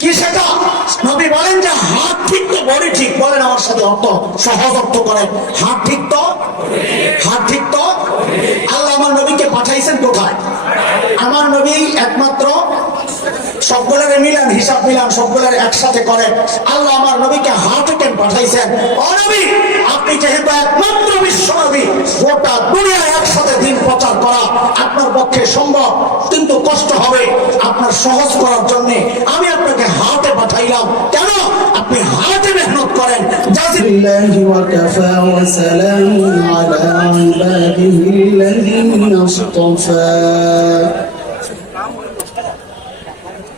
কি সেটা? নবী বলেন যে হাত ঠিক তো, বডি ঠিক। বলেন আমার সাথে অর্থ, সহজ অর্থ করেন হাত ঠিক তো? হাত ঠিক তো? আল্লাহ আমার নবীকে পাঠাইছেন কোথায়? আমার নবী একমাত্র সবগুলোরে মিলান, হিসাব মিলান, সবগুলোর একসাথে করেন। আল্লাহ আমার নবীকে হার্ট অ্যাটাক পাঠাইছেন। অনবী আপনি যেহেতু একমাত্র বিশ্বনবী, গোটা দুনিয়া একসাথে দিন প্রচার করা আপনার পক্ষে সম্ভব, কিন্তু কষ্ট হবে আপনার সহজ করার জন্য। আমি আপনাকে হাতে পাঠাইলাম। কেন? আপনি হাতে মেহনত করেন। বিল্লাহি ওয়া কাফা ওয়া সালামুন আলা ইবাদিহি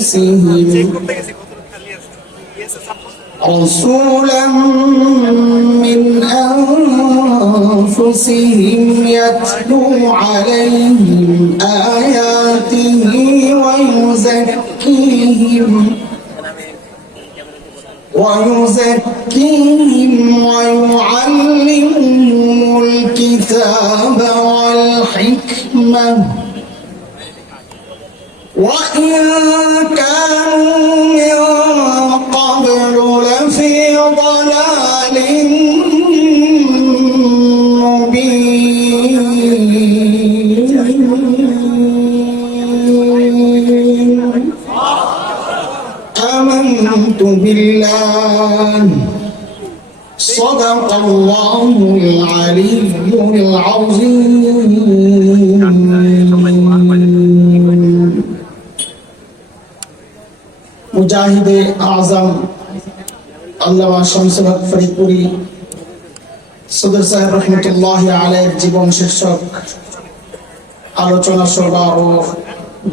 أنفسهم رسولا من أنفسهم يتلو عليهم آياته ويزكيهم. ويزكيهم ويعلمهم الكتاب والحكمة. وإن كانوا من قبل لفي ضلال مبين. بالله. صدق الله العلي العظيم. মুজাহিদে আজম, আল্লামা শামসুল হক ফরিদপুরি, সদর সাহেব রহমতুল্লাহ আলের জীবন শীর্ষক আলোচনা সভা ও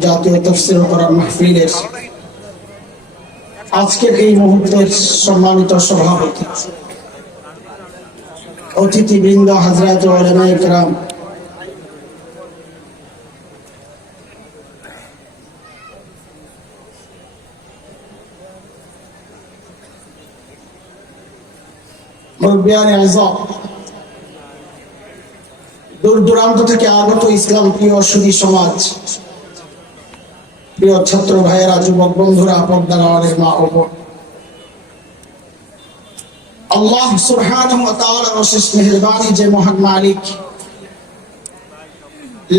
জাতীয় তফসিল করার মাহফিলের আজকের এই মুহূর্তের সম্মানিত সভাপতি, অতিথিবৃন্দ, হাজরাত ওলামা দূর দূরান্ত থেকে আগত ইসলাম প্রিয় সুদী সমাজ, প্রিয় ছাত্র ভাইয়েরা, যুবক বন্ধুরা মা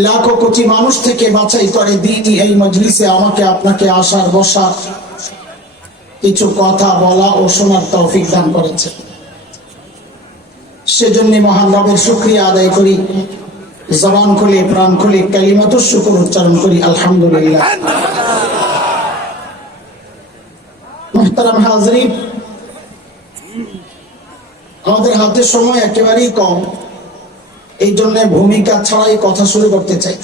লাখো কোটি মানুষ থেকে বাছাই করে এই মজলিসে আমাকে, আপনাকে আসার বসার কিছু কথা বলা ও শোনার তৌফিক দান করেছে সেজন্য মহান রবের শুক্রিয়া আদায় করি। জবান খুলে, প্রাণ খুলে কালিমাত শুকুর উচ্চারণ করি, আলহামদুলিল্লাহ। মোহতারাম হাজরিন আমাদের হাতে সময় একেবারেই কম। এই জন্য ভূমিকা ছাড়াই কথা শুরু করতে চাই।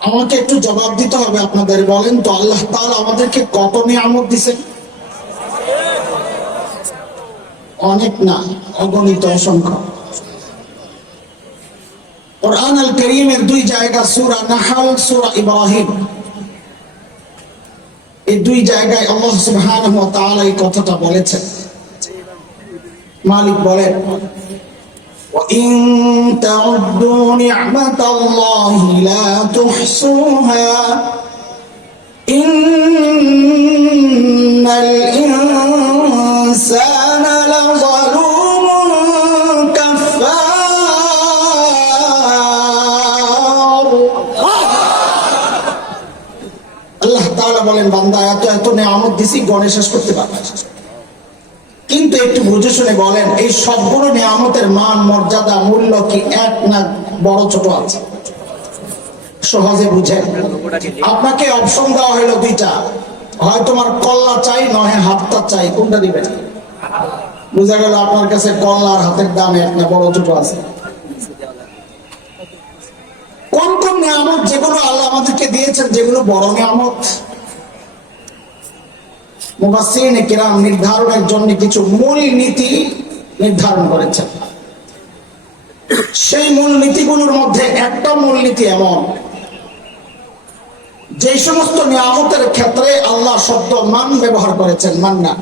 আমাকে একটু জবাব দিতে হবে আপনাদের, বলেন তো, আল্লাহ তাআলা আমাদেরকে কত নিয়ামত দিছেন? অনেক না অগণিত অসংখ্য কোরআন আল করিমের দুই জায়গা সূরা নাহাল সূরা ইব্রাহিম এই দুই জায়গায় আল্লাহ সুবহানাহু ওয়া তাআলা এই কথাটা বলেছেন মালিক বলেন وإن تعدوا نعمة الله لا تحصوها إن الإنسان দিছি গণে শেষ করতে পারবে কিন্তু একটু বুঝে শুনে বলেন, এই সবগুলো নিয়ামতের মান, মর্যাদা, মূল্য কি এক না বড় ছোট আছে? সহজে বুঝেন। আপনাকে অপশন দেওয়া হলো দুইটা। হয় তোমার কল্লা চাই নয় হাতটা চাই। কোনটা দিবেন? বুঝা গেল আপনার কাছে কল্লা আর হাতের দাম এক না বড় ছোট আছে। কোন কোন নিয়ামত যেগুলো আল্লাহ আমাদেরকে দিয়েছেন, যেগুলো বড় নিয়ামত? নির্ধারণের জন্য কিছু মূল নীতি নির্ধারণ করেছেন। সেই মূল নীতিগুলোর মধ্যে একটা মূল নীতি এমন, যে সমস্ত নিয়ামতের ক্ষেত্রে আল্লাহ শব্দ মান ব্যবহার করেছেন, মান্না।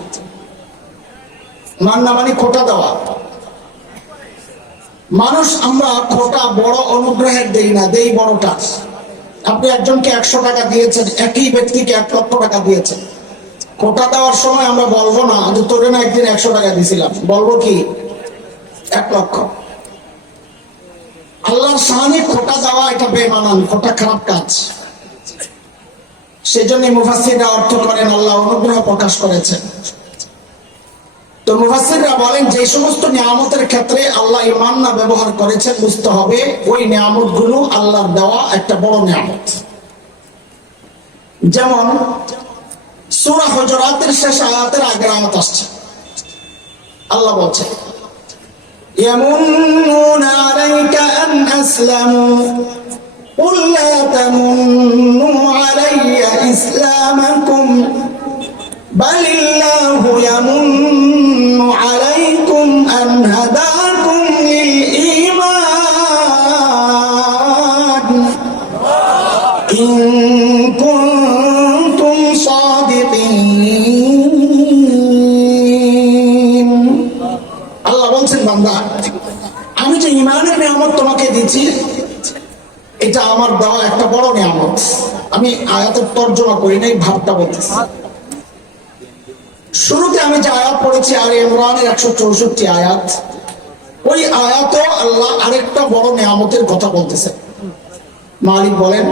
মান্না মানে খোটা দেওয়া। মানুষ, আমরা খোটা বড় অনুগ্রহের দেই না, দেই বড়টা আপনি একজনকে একশো টাকা দিয়েছেন, একই ব্যক্তিকে এক লক্ষ টাকা দিয়েছেন। খোটা দেওয়ার সময় আমরা বলব না যে তোরে না একদিন একশো টাকা দিছিলাম। বলব কি? এক লক্ষ। আল্লাহর সামনে খোটা দেওয়া এটা বেমানান খোটা খারাপ কাজ। সেজন্য মুফাসিররা অর্থ করেন, আল্লাহ অনুগ্রহ প্রকাশ করেছেন। তো মুফাসিররা বলেন, যে সমস্ত নিয়ামতের ক্ষেত্রে আল্লাহ ইমান না ব্যবহার করেছেন, বুঝতে হবে, ওই নিয়ামতগুলো আল্লাহর দেওয়া একটা বড় নিয়ামত। যেমন সূরা হুজুরাতের শেষ আয়াতের আগের আয়াত আসছে আল্লাহ বলছে يمنون عليك أن أسلموا قل لا تمنوا علي إسلامكم بل الله يمن বান্দা আমি যে ইমানের নিয়ামত তোমাকে দিচ্ছি এটা আমার দেওয়া একটা বড় নিয়ামত আমি আয়াতের তর্জমা করি নাই ভাবটা বলতেছি শুরুতে আমি যে আয়াত পড়েছি আর ইমরানের একশো চৌষট্টি আয়াত ওই আয়াত আল্লাহ আরেকটা বড় নিয়ামতের কথা বলতেছে মালিক বলেন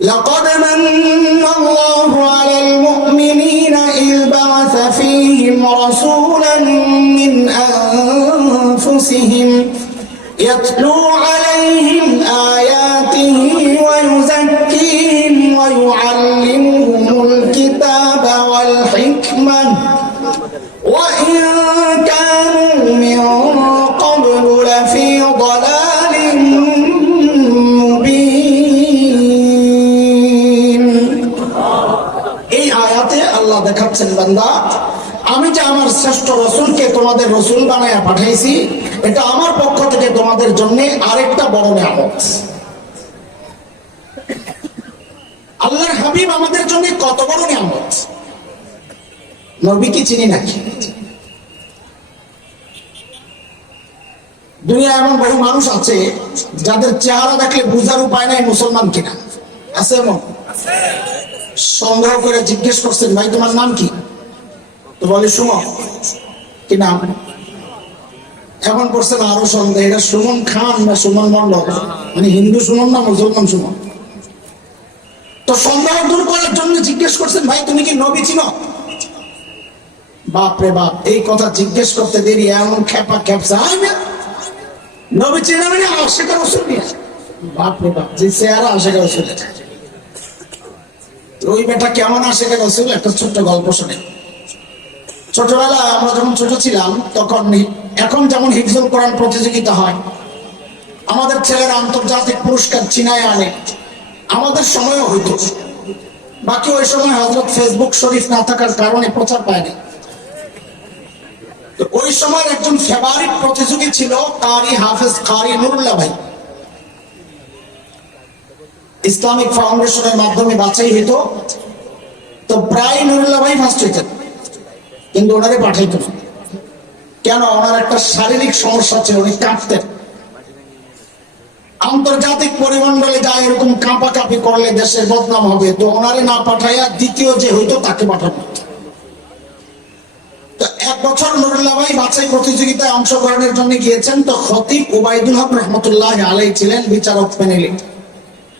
لقد من الله على المؤمنين إذ بعث فيهم رسولا من أنفسهم يتلو عليهم آياته ويزكيهم ويعلمهم দেখাচ্ছেন, বান্দা। আমি যে আমার শ্রেষ্ঠ রসুলকে তোমাদের রসুল বানায় পাঠাইছি, এটা আমার পক্ষ থেকে তোমাদের জন্য আরেকটা বড় নিয়ামত। আল্লাহর হাবিব আমাদের জন্য কত বড় নিয়ামত? নবী কি চিনি নাকি? দুনিয়া এমন বহু মানুষ আছে, যাদের চেহারা দেখলে বুঝার উপায় নাই মুসলমান কিনা। আছে এমন? সন্দেহ করে জিজ্ঞেস করছেন, ভাই, তোমার নাম কি? তো বলে, সুমন। কি নাম? এখন করছেন আরও সন্দেহ। এটা সুমন খান না সুমন মন্ডল মানে হিন্দু সুমন না মুসলমান সুমন? তো সন্দেহ দূর করার জন্য জিজ্ঞেস করছেন, ভাই, তুমি কি নবী চিনো? বাপ রে বাপ, এই কথা জিজ্ঞেস করতে দেরি, এমন খেপা খেপসা হয় না। নবী চিনা মানে আশেখা রসুল নিয়ে বাপ রে বাপ, যে চেহারা আশেখা রসুল ওই বেটা কেমন আসে কেন ছিল একটা ছোট্ট গল্প শুনে। ছোটবেলায় আমরা যখন ছোট ছিলাম, তখন এখন যেমন হিফজুল কোরআন প্রতিযোগিতা হয়, আমাদের ছেলেরা আন্তর্জাতিক পুরস্কার চিনায় আনে। আমাদের সময়ও হইতো। বাকি ওই সময় হজরত ফেসবুক শরীফ না থাকার কারণে প্রচার পায়নি। ওই সময় একজন ফেভারিট প্রতিযোগী ছিল কারি হাফেজ কারি নুরুল্লাহ ভাই। ইসলামিক ফাউন্ডেশনের মাধ্যমে বাছাই হইতো তো প্রায় নুরুল্লাহ ভাই ফার্স্ট হইতেন, কিন্তু ওনারে পাঠাইতো না। কেন? ওনার একটা শারীরিক সমস্যা ছিল, উনি কাঁপতেন। আন্তর্জাতিক পরিমণ্ডলে যায় এরকম কাঁপা কাঁপি করলে দেশের বদনাম হবে, তো ওনারে না পাঠাইয়া দ্বিতীয় যে হইতো তাকে পাঠানো। তো এক বছর নুরুল্লাহ ভাই বাছাই প্রতিযোগিতায় অংশগ্রহণের জন্য গিয়েছেন, তো খতিব উবাইদুল হক রহমতুল্লাহ আলাই ছিলেন বিচারক প্যানেলে।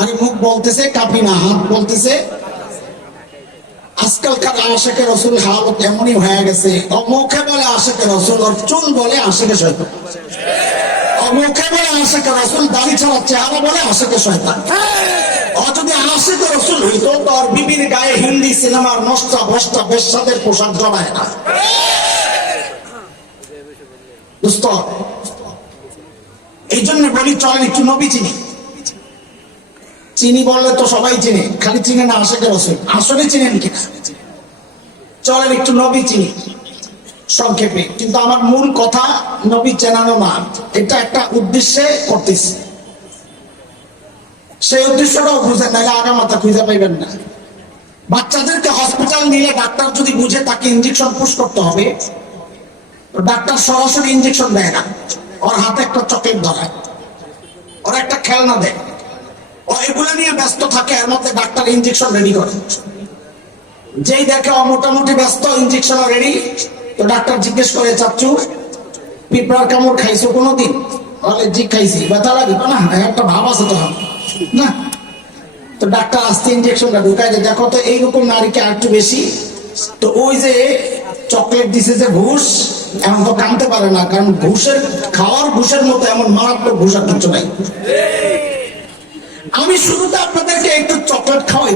আরে মুখ বলতেছে, কাঁপি না, হাত বলতেছে। আজকালকার রসুল হয়ে গেছে ও মুখে বলে আশেকে রসুল চুল বলে আশেকে শয়তান। ও মুখে বলে রসুল, দাড়ি ছাড়া চেহারা বলে রসুল হইতো তোর বিবির গায়ে হিন্দি সিনেমার নষ্টা বস্তা বেশ্যাদের পোশাক জড়ায় না। এই জন্য বলি, চলেন একটু নবী চিনি। চিনি বললে তো সবাই চিনে, খালি চিনে না আশেকে রসুল আসলে চিনেন কিনা চলেন একটু নবী চিনি, সংক্ষেপে। কিন্তু আমার মূল কথা নবী চেনানো না, এটা একটা উদ্দেশ্যে করতেছি। সেই উদ্দেশ্যটাও বুঝে নাহলে আগামাতা খুঁজে পাইবেন না। বাচ্চাদেরকে হসপিটাল নিলে ডাক্তার যদি বুঝে তাকে ইঞ্জেকশন পুশ করতে হবে ডাক্তার সরাসরি ইঞ্জেকশন দেয় না। ওর হাতে একটা চকলেট ধরায়, ওর একটা খেলনা দেয়। ও এগুলো নিয়ে ব্যস্ত থাকে, এর মধ্যে ডাক্তার ইঞ্জেকশন রেডি করে। যেই দেখে ও মোটামুটি ব্যস্ত ইঞ্জেকশন রেডি তো ডাক্তার জিজ্ঞেস করে চাচ্ছু পিঁপড়ার কামড় খাইছো কোনোদিন? বলে, জি, খাইছি। ব্যথা লাগে? না একটা ভাব আছে তো। না? তো ডাক্তার আসতে ইঞ্জেকশনটা ঢুকাই যে, দেখো তো, এইরকম নারীকে আর একটু বেশি। তো ওই যে চকলেট দিছে যে ঘুষ, এখন তো কানতে পারে না, কারণ ঘুষের, খাওয়ার ঘুষের মতো এমন মারাত্মক ঘুষ আর কিছু নাই। আমি শুরুতে আপনাদেরকে একটু চকলেট খাওয়াই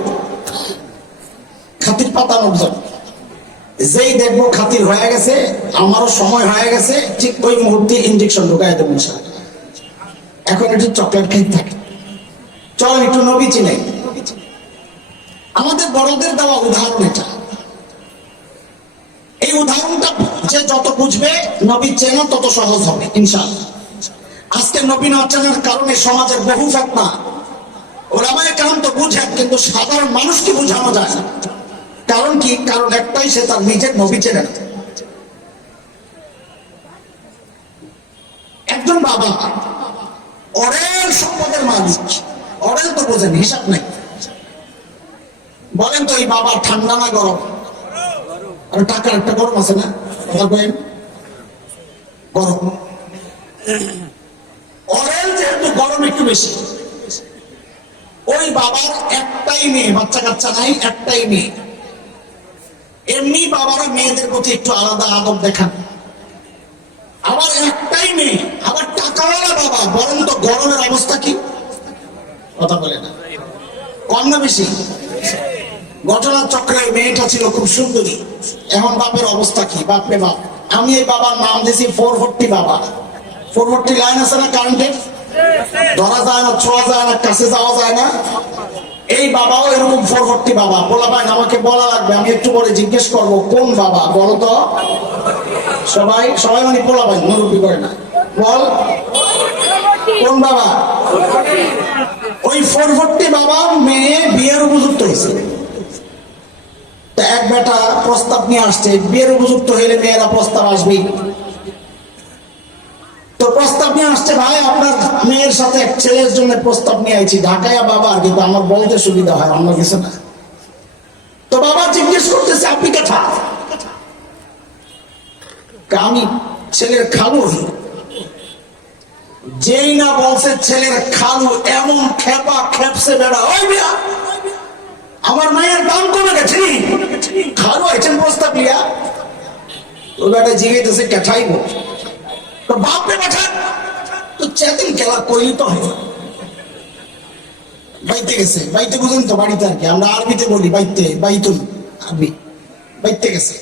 খাতির পাতানোর জন্য যেই দেখব খাতির হয়ে গেছে, আমারও সময় হয়ে গেছে, ঠিক ওই মুহূর্তে ইঞ্জেকশন ঢুকাই দেবো ইনশাআল্লাহ। এখন একটু চকলেট খাইতে থাকে। চল একটু নবী চিনে। আমাদের বড়দের দেওয়া উদাহরণ এটা। এই উদাহরণটা যে যত বুঝবে, নবী চেনা তত সহজ হবে, ইনশাআল্লাহ। আজকে নবী না চেনার কারণে সমাজের বহু ফেতনা। ওলামায় কারণ তো বুঝেন, কিন্তু সাধারণ মানুষকে বোঝানো যায় না। কারণ কি? কারণ একটাই, সে তার নিজের নবী চেনে না। একজন বাবা, অরেল সম্পদের মালিক। অরেল তো বোঝেন, হিসাব নাই। বলেন তো এই বাবা ঠান্ডা না গরম? আর টাকার একটা গরম আছে না? কয়েন গরম। অরেল যেহেতু গরম একটু বেশি ওই বাবার একটাই মেয়ে বাচ্চা কাচ্চা নাই, একটাই মেয়ে। এমনি বাবারা মেয়েদের প্রতি একটু আলাদা আদব দেখান। আবার একটাই মেয়ে, আবার টাকাওয়ালা বাবা বরং তো গরমের অবস্থা কি? কথা বলে না। কম না বেশি? ঘটনার চক্রে মেয়েটা ছিল খুব সুন্দরী। এখন বাপের অবস্থা কি? বাপরে বাপ। আমি এই বাবার নাম দিয়েছি ফোর ফোরটি বাবা। ফোর ফোরটি লাইন আছে না কারেন্টের ধরা যায় না ছোঁয়া যায় না কাছে যাওয়া যায় না। এই বাবাও এরকম ফোর ফোরটি বাবা। বলা আমাকে বলা লাগবে, আমি একটু পরে জিজ্ঞেস করব, কোন বাবা? বলো তো। সবাই সবাই মানে করে না। বল। কোন বাবা? ওই ফোর ফোরটি বাবা মেয়ে বিয়ের উপযুক্ত হয়েছে। এক বেটা প্রস্তাব নিয়ে আসছে, বিয়ের উপযুক্ত হইলে মেয়েরা প্রস্তাব আসবেই। তো প্রস্তাব নিয়ে আসছে, ভাই, আপনার মেয়ের সাথে এক ছেলের জন্য প্রস্তাব নিয়ে আইছি ঢাকায় বাবা কিন্তু আমার বলতে সুবিধা হয়, অন্য কিছু না। তো বাবা জিজ্ঞেস করতেছে, আপনি কথা? আমি ছেলের খালু। যেই না বলছে ছেলের খালু, এমন খেপা খেপসে বেড়া। ওই মিয়া, আমার মায়ের দাম কমে গেছে খালু আইছেন প্রস্তাব লিয়া ও বেটা জিগাইতেছে কেঠাইব তো বাপরে বেটা তো চেতিন খেলা কইলি তো হয়। বাইতে গেছে, বাইতে বুঝেন তো বাড়িতে আর কি, আমরা আরবিতে বলি, বাইতে, বাইতুল আরবি, বাইতে গেছে।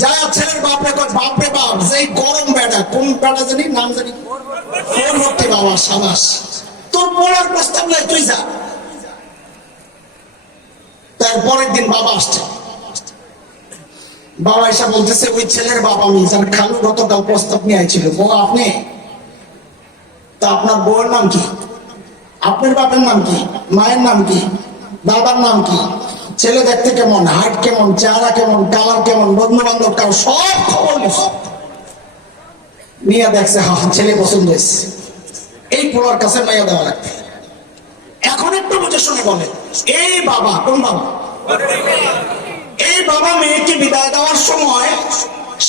যা ছেলের বাপরে বাপরে বাপ যেই গরম বেটা, কোন বেটা জানি, নাম জানি? হতে বাবা, সাবাস। তোর পড়ার প্রস্তাব নাই, তুই যা। তার পরের দিন বাবা আসছে। বাবা এসে বলতেছে, ওই ছেলের বাবা আমি খালু গতকাল প্রস্তাব নিয়ে আইছিল। বউ আপনি? তা আপনার বউয়ের নাম কি? আপনার বাপের নাম কি? মায়ের নাম কি? বাবার নাম কি? ছেলে দেখতে কেমন? হাইট কেমন? চেহারা কেমন? কালার কেমন? বন্ধু বান্ধব কারও? সব খবর। নিয়ে দেখছে, হা ছেলে পছন্দ হয়েছে। এই পোলার কাছে মাইয়া দেওয়া লাগবে। এখন একটু বুঝে শুনে বলে এই বাবা, কোন বাবা? এই বাবা মেয়েকে বিদায় দেওয়ার সময়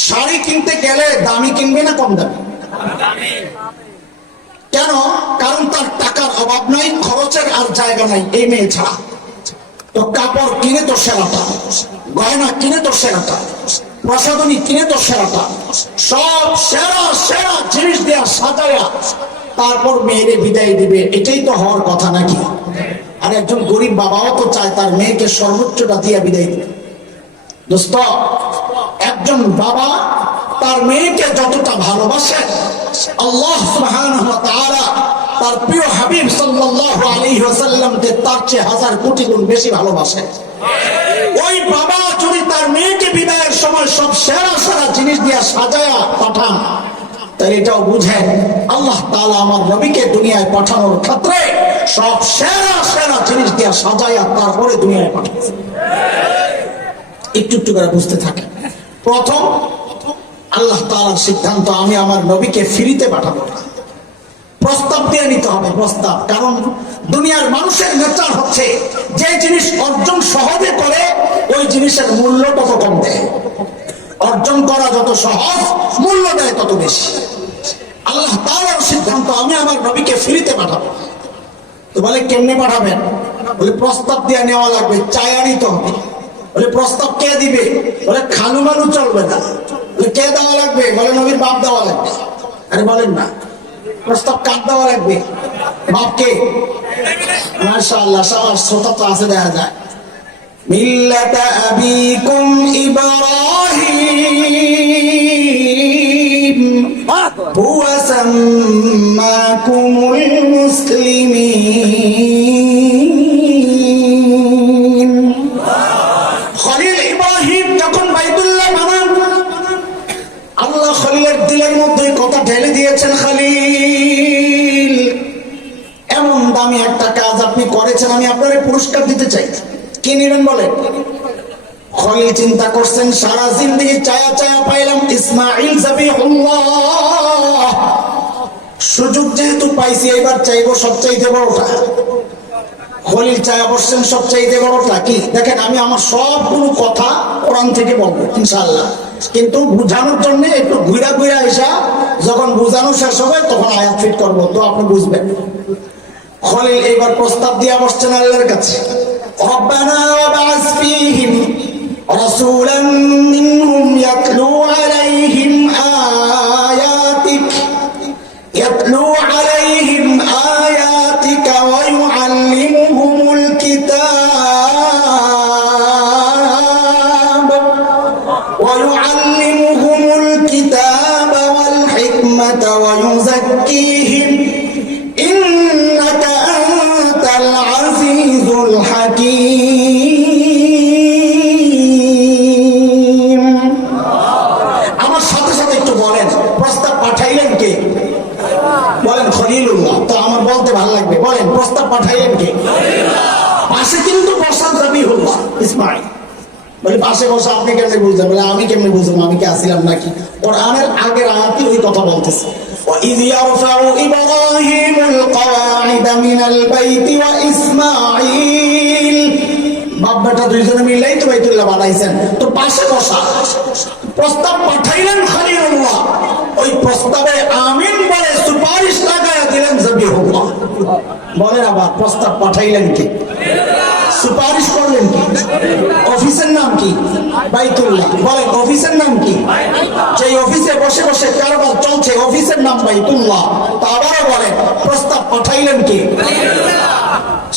শাড়ি কিনতে গেলে দামি কিনবে না কম দামি? কেন? কারণ তার টাকার অভাব নাই খরচের আর জায়গা নাই এই মেয়ে ছাড়া। তো কাপড় কিনে তো সেরাটা গয়না কিনে তো সেরাটা প্রসাদনী কিনে তো সেরাটা সব সেরা সেরা জিনিস দেয়া সাজায়া তারপর মেয়েরে বিদায় দিবে এটাই তো হওয়ার কথা নাকি? আর একজন গরিব বাবাও তো চায় তার মেয়েকে সর্বোচ্চটা দিয়া বিদায় দিবে দোস্ত, একজন বাবা তার মেয়েকে যতটা ভালোবাসে, আল্লাহ তাআলা তার প্রিয় হাবিব সাল্লাল্লাহু আলাইহি ওয়াসাল্লামকে তার চেয়ে হাজার কোটি গুণ বেশি ভালোবাসে। ওই বাবা যদি তার মেয়েকে বিদায়ের সময় সব সেরা সেরা জিনিস দিয়ে সাজায়া পাঠান, তাহলে এটাও বুঝেন আল্লাহ তালা আমার নবীকে দুনিয়ায় পাঠানোর ক্ষেত্রে সব সেরা সেরা জিনিস দিয়ে সাজায়া তারপরে দুনিয়ায় পাঠাচ্ছে একটু একটু করে বুঝতে থাকে। প্রথম, আল্লাহ তাআলার সিদ্ধান্ত, আমি আমার নবীকে ফিরিতে পাঠাবো না। প্রস্তাব দিয়ে নিতে হবে, প্রস্তাব। কারণ দুনিয়ার মানুষের নেচার হচ্ছে, যে জিনিস অর্জন সহজে করে, ওই জিনিসের মূল্য তত কম দেয়। অর্জন করা যত সহজ, মূল্য দেয় তত বেশি। আল্লাহ তাআলার সিদ্ধান্ত, আমি আমার নবীকে ফিরিতে পাঠাবো। তো বলে, কেমনে পাঠাবেন? বলে, প্রস্তাব দিয়ে নেওয়া লাগবে চায়া নিতে হবে। বলে, প্রস্তাব কে দিবে? বলে, খালু মালু চলবে না। বলে, কে দেওয়া লাগবে? বলে, নবীর বাপ দেওয়া লাগবে। আরে বলেন না। প্রস্তাব কার দেওয়া লাগবে? বাপকে মাশা দেখা যায়। ঢেলে দিয়েছেন খলিল। এমন দামি একটা কাজ আপনি করেছেন, আমি আপনার পুরস্কার দিতে চাই। কি নেবেন বলেন? খলিল চিন্তা করছেন, সারা জিন্দগি চায়া চায়া পাইলাম ইসমাইল সুযোগ যেহেতু পাইছি, এবার চাইব সবচাইতে বড়টা। খলিল চায়া বসছেন, সবচাইতে বড়টা কি? দেখেন, আমি আমার সবগুলো কথা কোরআন থেকে বলব ইনশাল্লাহ কিন্তু বুঝানোর জন্য একটু ঘুরা ঘুরা এসা যখন বুঝানো শেষ হবে তখন আয়াত ফিট করবো তো আপনি বুঝবেন খলিল এইবার প্রস্তাব দিয়া বসছেন আল্লাহর কাছে ربنا وابعث فيهم رسولا منهم يتلو عليهم খলিলুল্লাহ তো আমার বলতে ভালো লাগবে বলেন প্রস্তাব পাঠাইলেন কে পাশে কিন্তু প্রস্তাব দাবি হল ইসমাইল বলে পাশে বসে আপনি কেমনে বুঝলেন বলে আমি কেমনে বুঝলাম আমি কি আসিলাম নাকি ওর আমের আগের আয়াতই ওই কথা বলতেছে وإذ يرفع إبراهيم القواعد من البيت وإسماعيل বাপ বেটা দুইজনে মিললেই তো বাইতুল্লাহ বানাইছেন তো পাশে বসা প্রস্তাব পাঠাইলেন খলিলুল্লাহ ওই প্রস্তাবে আমিন বলে সুপারিশ লাগায় দিলেন জবিহুল্লাহ বলেন আবার, প্রস্তাব পাঠাইলেন কি? সুপারিশ করলেন কি? অফিসের নাম কি? বাইতুল্লাহ। অফিসের নাম কি? সেই অফিসে বসে বসে কারবার চলছে, অফিসের নাম বাইতুল্লাহ। তা আবারও প্রস্তাব পাঠাইলেন কি?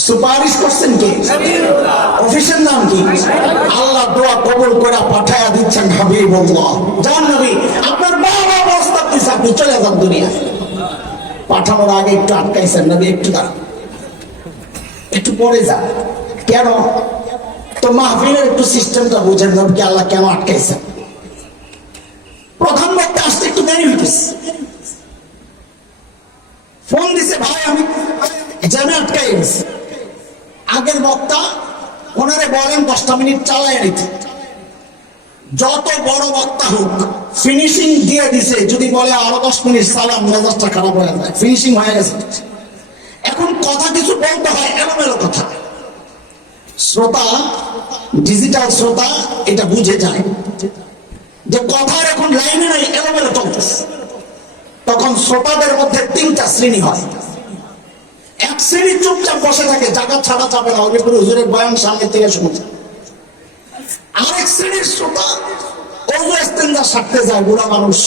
সুপারিশ করছেন কি? অফিসের নাম কি? আল্লাহ দোয়া কবুল করে পাঠায়া দিচ্ছেন হাবিবুল্লাহ। জান নবী আপনি চলে যান দুনিয়া পাঠানোর আগে একটু আটকাইছেন নবী একটু দাঁড়ান। একটু পরে যান। কেন? তো মাহফিলের একটু সিস্টেমটা বুঝেন নবীকে আল্লাহ কেন আটকাইছেন। প্রধান বক্তা আসতে একটু দেরি হইতেছে। ফোন দিছে, ভাই, আমি জ্যামে আটকাই আগের বক্তা ওনারে বলেন, দশটা মিনিট চালায় নিতে। যত বড় বক্তা হোক ফিনিশিং দিয়ে দিছে, যদি বলে আরও দশ মিনিট সালাম মেজাজটা খারাপ হয়ে যায়। ফিনিশিং হয়ে গেছে। এখন কথা কিছু বলতে হয়, এলোমেলো কথা। শ্রোতা ডিজিটাল শ্রোতা, এটা বুঝে যায় যে কথার এখন লাইনে নাই, এলোমেলো চলতেছে। তখন শ্রোতাদের মধ্যে তিনটা শ্রেণি হয়। এক শ্রেণি চুপচাপ বসে থাকে, জায়গা ছাড়া যাবে না। করে হুজুরের বয়ান সামনে থেকে শুনছে। আরেক শ্রেণির শ্রোতা অজু ইস্তেঞ্জা সারতে যায় বুড়া মানুষ।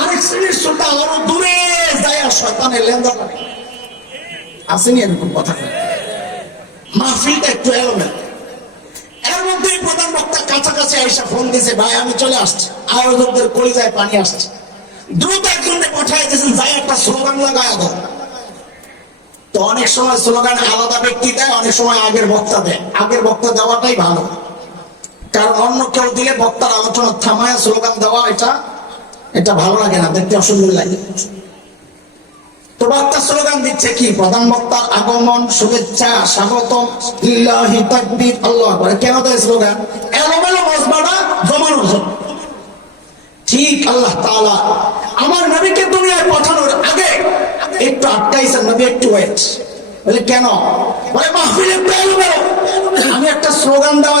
আরেক শ্রেণির শ্রোতা আরও দূরে যায় শয়তানের লেনদা করে। আসেনি এরকম কথা? মাহফিলটা একটু এলোমেলো এর মধ্যেই প্রধান বক্তা কাছাকাছি আইসা ফোন দিছে ভাই, আমি চলে আসছি। আয়োজকদের কলিজায় পানি আসছে। দ্রুত একজনকে পাঠাই দিয়েছেন যাই একটা স্লোগান লাগায় দাও। তো অনেক সময় স্লোগান আলাদা ব্যক্তি দেয়, অনেক সময় আগের বক্তা দেয়। আগের বক্তা দেওয়াটাই ভালো। কারণ অন্য কেউ দিলে বক্তার আলোচনা থামায় স্লোগান দেওয়া এটা এটা ভালো লাগে না, দেখতে অসুন্দর লাগে। তো স্লোগান দিচ্ছে কি? প্রধান বক্তার আগমন, শুভেচ্ছা আল্লাহু কেন স্লোগান? ঠিক আল্লাহ আমার নবীকে দুনিয়ায় পাঠানোর আগে একটু আটকাইছেন, নবী একটু ওয়েট বলে, কেন? বলে আমি একটা স্লোগান দেওয়া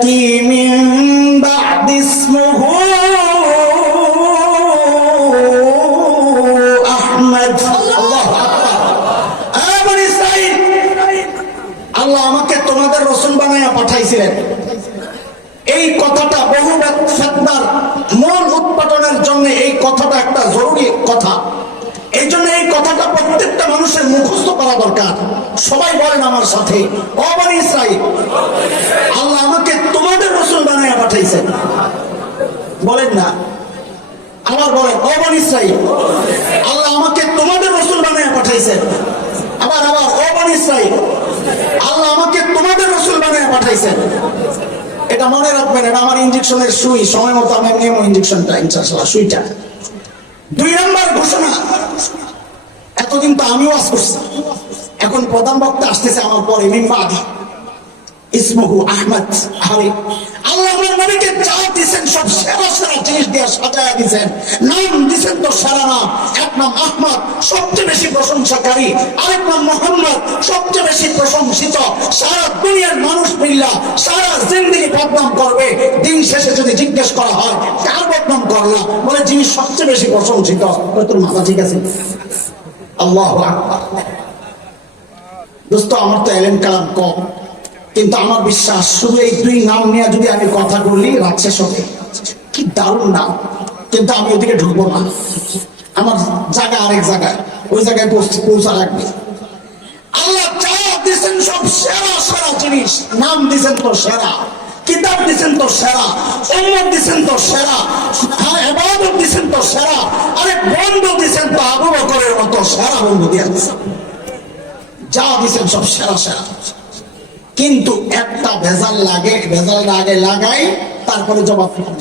يأتي من بعد اسمه أحمد الله أكبر آمن إسرائيل আল্লাহ আমাকে তোমাদের রসুল বানাইয়া পাঠাইছিলেন এই কথাটা বহু ফেতনার মূল উৎপাদনের জন্য এই কথাটা একটা জরুরি কথা এই জন্য এই কথাটা প্রত্যেকটা মানুষের মুখস্থ করা দরকার সবাই বলেন আমার সাথে রাখবেন এটা আমার ইঞ্জেকশনের সুই, সময় মতো আমি নিয়ম ইঞ্জেকশনটা ইনশাআল্লাহ সুইটা। দুই নম্বর ঘোষণা, এতদিন তো আমিও আস করছি। এখন প্রধান বক্তা আসতেছে আমার পরে, মিম্বা আদি। ইসমহু আহমদ আরে আল্লাহ নবীকে যা দিয়েছেন সব সেরা সেরা জিনিস দিয়ে সাজায় দিয়েছেন। নাম দিয়েছেন তো সেরা নাম। এক নাম আহমদ, সবচেয়ে বেশি প্রশংসাকারী। আরেক নাম মোহাম্মদ, সবচেয়ে বেশি প্রশংসিত। সারা দুনিয়ার মানুষ মিল্লা, সারা জিন্দিগি বদনাম করবে। দিন শেষে যদি জিজ্ঞেস করা হয়, কার বদনাম করলাম বলে, যিনি সবচেয়ে বেশি প্রশংসিত তোর মাথা ঠিক আছে? আল্লাহ দোস্ত, আমার তো এলেন কালাম কম। কিন্তু আমার বিশ্বাস, শুধু এই দুই নাম নিয়ে যদি আমি কথা বলি শেষ হবে। কি দারুণ নাম। কিন্তু আমি ওদিকে ঢুকবো না। আমার জায়গা আরেক জায়গায়। ওই জায়গায় পৌঁছা লাগবে। সেরা সেরা জিনিস। নাম সেরা। দিছেন সেরা। সেরা। হ্যাঁ সেরা। আরে বন্ধু দিছেন তো মতো বন্ধু যা দিছেন সব সেরা সেরা। কিন্তু একটা ভেজাল লাগে ভেজাল আগে লাগাই, তারপরে জবাব দিবেন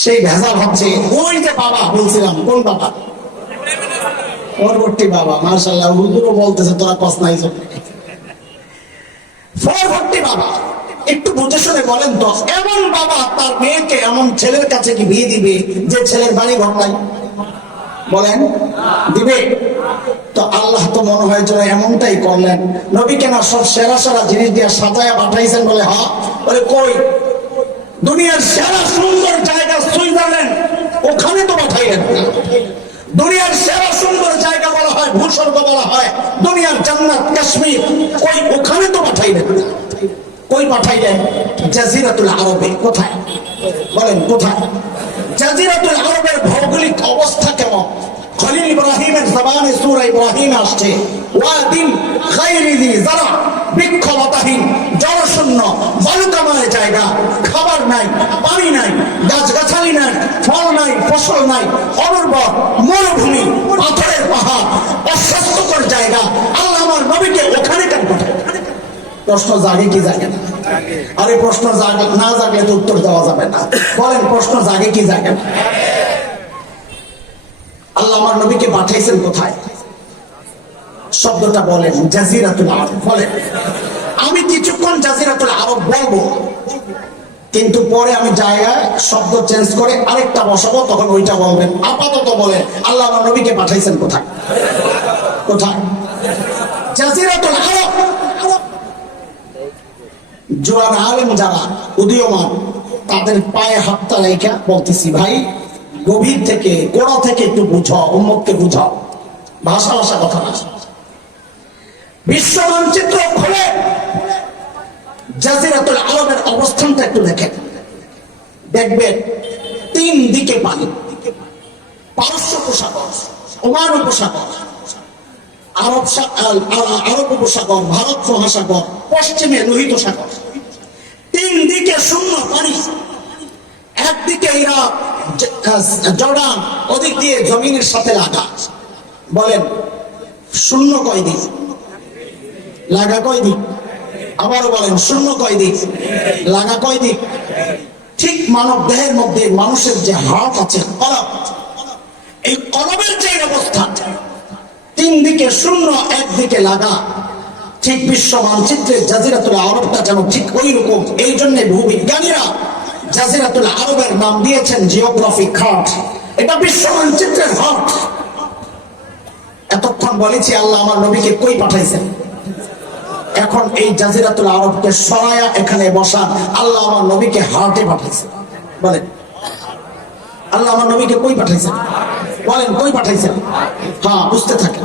সেই ভেজাল হচ্ছে, ওই যে বাবা, বলছিলাম, কোন বাবা? পরবর্তী বাবা মার্শাল্লাহ হুজুরও বলতেছে, তোরা কস নাই পরবর্তী বাবা, একটু বুঝে শুনে বলেন তো, এমন বাবা তার মেয়েকে এমন ছেলের কাছে কি বিয়ে দিবে, যে ছেলের বাড়ি ঘর নাই? বলেন, দিবে? তো আল্লাহ তো মনে হয় যেন এমনটাই করলেন। নবী কেন সব সেরা সেরা জিনিস দিয়ে সাজায়া পাঠাইছেন বলে, হা? বলে, কই? দুনিয়ার সেরা সুন্দর জায়গা সুইজারল্যান্ড। ওখানে তো পাঠাইলেন দুনিয়ার সেরা সুন্দর জায়গা বলা হয়, ভূস্বর্গ বলা হয়, দুনিয়ার জান্নাত, কাশ্মীর। কই? ওখানে তো পাঠাইলেন। কই পাঠাইলেন? জাজিরাতুল আরবে। কোথায়? বলেন, কোথায়? জাজিরাতুল আরবের ভৌগোলিক অবস্থা কেমন? খলিল ইব্রাহিমের জবানে সূরা ইব্রাহিম আসছে। ওয়াদিন গায়রি দি যারা বৃক্ষলতাহীন জলশূন্য বালুকাময় জায়গা, খাবার নাই, পানি নাই, গাছগাছালি নাই, ফল নাই, ফসল নাই অনুর্বর মরুভূমি, পাথরের পাহাড়, অস্বাস্থ্যকর জায়গা, আল্লাহ আমার নবীকে ওখানে কেন প্রশ্ন জাগে কি জাগে না? আরে প্রশ্ন জাগে না জাগলে তো উত্তর দেওয়া যাবে না। বলেন, প্রশ্ন জাগে কি জাগে না? আল্লাহ আমার নবীকে পাঠাইছেন কোথায়? শব্দটা বলেন, জাজিরাতুল আরব। বলেন, আমি কিছুক্ষণ জাজিরাতুল আরব বলব, কিন্তু পরে আমি জায়গায় শব্দ চেঞ্জ করে আরেকটা বসাবো, তখন ওইটা বলবেন। আপাতত বলেন, আল্লাহ আমার নবীকে পাঠাইছেন কোথায়? কোথায়? জাজিরাতুল আরব। জোয়ান আলেম যারা, উদীয়মান, তাদের পায়ে হাতটা রেখা বলতেছি, ভাই গভীর থেকে, গোড়া থেকে একটু বুঝাও উম্মতকে বুঝাও ভাষা ভাষা কথা না। বিশ্ব মানচিত্র খুলে জাজিরাতুল আরবের অবস্থানটা একটু দেখেন। দেখবেন তিন দিকে পানি। পারস্য উপসাগর, ওমান উপসাগর, আরব আরব উপসাগর, ভারত মহাসাগর, পশ্চিমে লোহিত সাগর। তিন দিকে শূন্য পানি। একদিকে ইরাক জর্ডান ওদিক দিয়ে জমিনের সাথে লাগা। বলেন, শূন্য লাগা আবারও বলেন, শূন্য লাগা ঠিক মানব দেহের মধ্যে মানুষের যে হাট আছে কলব এই কলবের যে অবস্থা, তিন দিকে শূন্য একদিকে লাগা। ঠিক বিশ্ব মানচিত্রের জাজিরাতুল আরবটা যেন ঠিক ওই রকম এই জন্য ভূবিজ্ঞানীরা জাজিরাতুল আরবের নাম দিয়েছেন জিওগ্রাফিক হাট এটা বিশ্ব মানচিত্রের হাট এতক্ষণ বলেছি আল্লাহ আমার নবীকে কই পাঠাইছেন? এখন এই জাজিরাতুল আরবকে সরায়া এখানে বসা আল্লাহ আমার নবীকে হাটে পাঠাইছেন বলেন, আল্লাহ আমার নবীকে কই পাঠাইছেন? বলেন, কই পাঠাইছেন? হ্যাঁ বুঝতে থাকে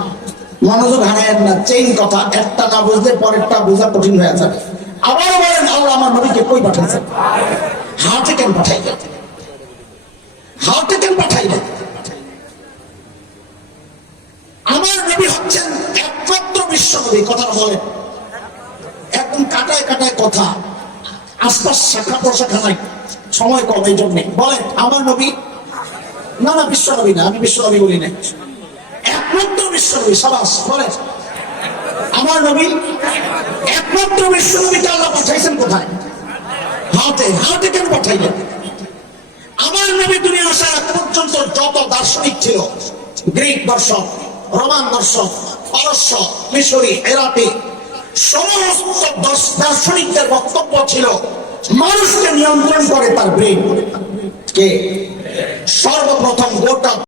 মনোযোগ হারায়েন না, চেইন কথা, একটা না বুঝলে পরেরটা বোঝা কঠিন হয়ে যাবে। আবারও বলেন, আল্লাহ আমার নবীকে কই পাঠাইছেন? হাটে কেন পাঠাইলেন হাটে কেন পাঠাইলেন আমার নবী হচ্ছেন একমাত্র বিশ্ব নবী, কথা বলেন একদম কাটায় কাটায় কথা। আশপাশ শাখা প্রশাখা নাই, সময় কম এই জন্যে। বলেন, আমার নবী? না না, বিশ্ব নবী না, আমি বিশ্ব নবী বলি না একমাত্র বিশ্ব নবী, সাবাস, বলেন। আমার নবী? একমাত্র বিশ্ব নবীকে আল্লাহ পাঠাইছেন কোথায়? হাতে হাতে কেন পাঠাইলেন আমার নবী দুনিয়া আসার আগ পর্যন্ত যত দার্শনিক ছিল, গ্রিক দর্শক, রোমান দর্শক, পারস্য, মিশরি এরাকি সমস্ত দার্শনিকদের বক্তব্য ছিল, মানুষকে নিয়ন্ত্রণ করে তার ব্রেন। কে? সর্বপ্রথম গোটা